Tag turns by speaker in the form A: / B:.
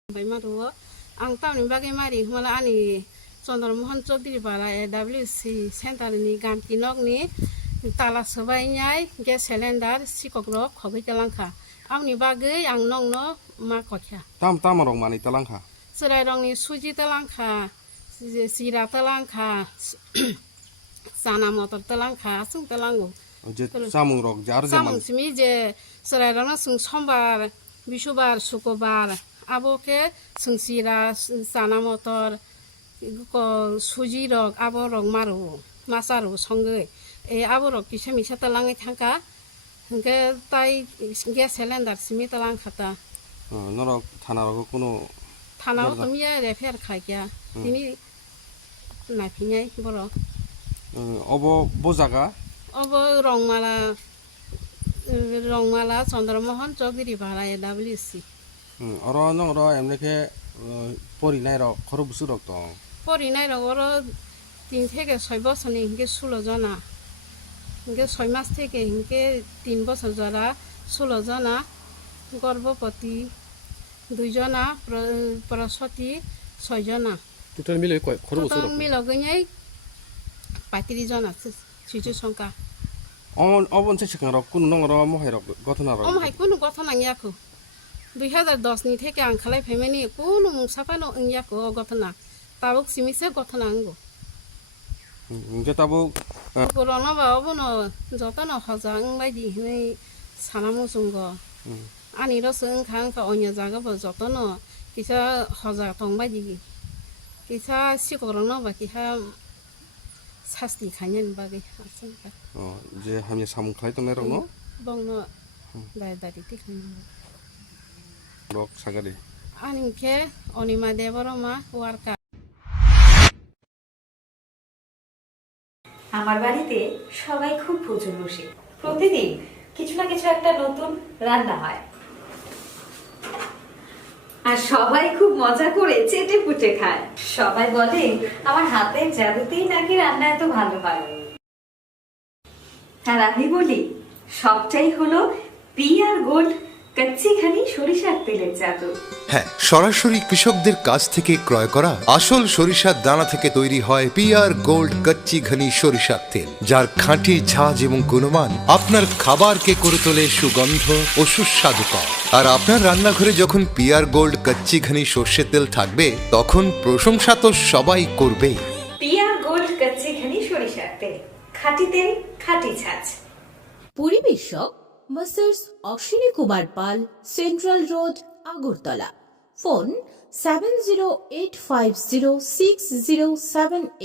A: Maruo, ang taon bagay mari humala ani Chandramohan Chaudhary bara AWC center ni gantinok ni tala sabai nyai gas cylinder sikogrok khobai talangkha amni bagay ang nongno ma kokya
B: tam rong mani talangkha
A: serai rong ni suji talangkha sira talangkha sana motor talangkha sung talango
B: je samung rok jar je
A: samung simi je serai rong sung sombar bisubar sukobar aboke sung sira sana motor ko suji rok abo rong maru masaru songe e abo rok kisa misa talangai thangka hingke tai gas cylinder simi talang khata
B: norok thana rok kono
A: thana to miya repair khaikya tini na phinyai boro
B: obo bojaga
A: obo rongmala Chandramohan Chaudhary bara AWC
B: oro nong ro emneke porinai rok khoro busu rok to
A: porinai rok oro 3 থেকে 6 বছর ni hingke 16 jona hingke 6 মাস থেকে hingke 3 বছর jora 16 jona গর্ভবতী 2 jona প্রসূতি 6 jona
C: total মিলে কয় খরচ বছর
A: total milognyai 35 jona situ songka
B: obon se sikang rok kun nong ro mohai rok gotona rok
A: hai kunu gotona ngyaku 2010 ni থেকে ang khalai family kunu mungsapano ngyaku gotona tabuk simise gotona ngo
B: je tabo
A: corona ba obono jotano hojang baidi hinai sanamu jungo ani ro sung khang ka onya jaga bo jotono kisa hoja tong baidi kisa sikorona ba kiha sasti khanyen bagi asung ka
B: je hamye samung khlai to rok no
A: bongno dai dai ti khanyen
B: rok sagari
A: ani ke onima deboroma warka
D: আমার বাড়িতে সবাই খুব প্রচুর বসে প্রতিদিন কিছু না কিছু একটা নতুন রান্না হয় আর সবাই খুব মজা করে চেটে পুটে খায় সবাই বলে আমার হাতের জাদুতেই নাকি রান্না এত ভালো হয় আর আমি বলি সবটাই হলো পিআর গোল্ড কচ্চি ঘানি সরিষার তেলের জাদু
E: হ্যাঁ সরাসরি কৃষকদের কাছ থেকে ক্রয় করা আসল সরিষার দানা থেকে তৈরি হয় পিআর গোল্ড কচ্চি ঘনি সরিষার তেল যার খাঁটি ঝাঁজ এবং গুণমান আপনার খাবারকে করে তোলে সুগন্ধ ও সুস্বাদুকর আর আপনার রান্নাঘরে যখন পিআর গোল্ড কচ্চি ঘনি সর্ষের তেল থাকবে তখন প্রশংসা তো সবাই করবেই
D: পিআর গোল্ড কচ্চি ঘানি সরিষার তেল খাঁটি তেল খাঁটি ছাঁচ
F: পরিবেশক masters Ashwini Kumar Pal central road Agartala phone 70850607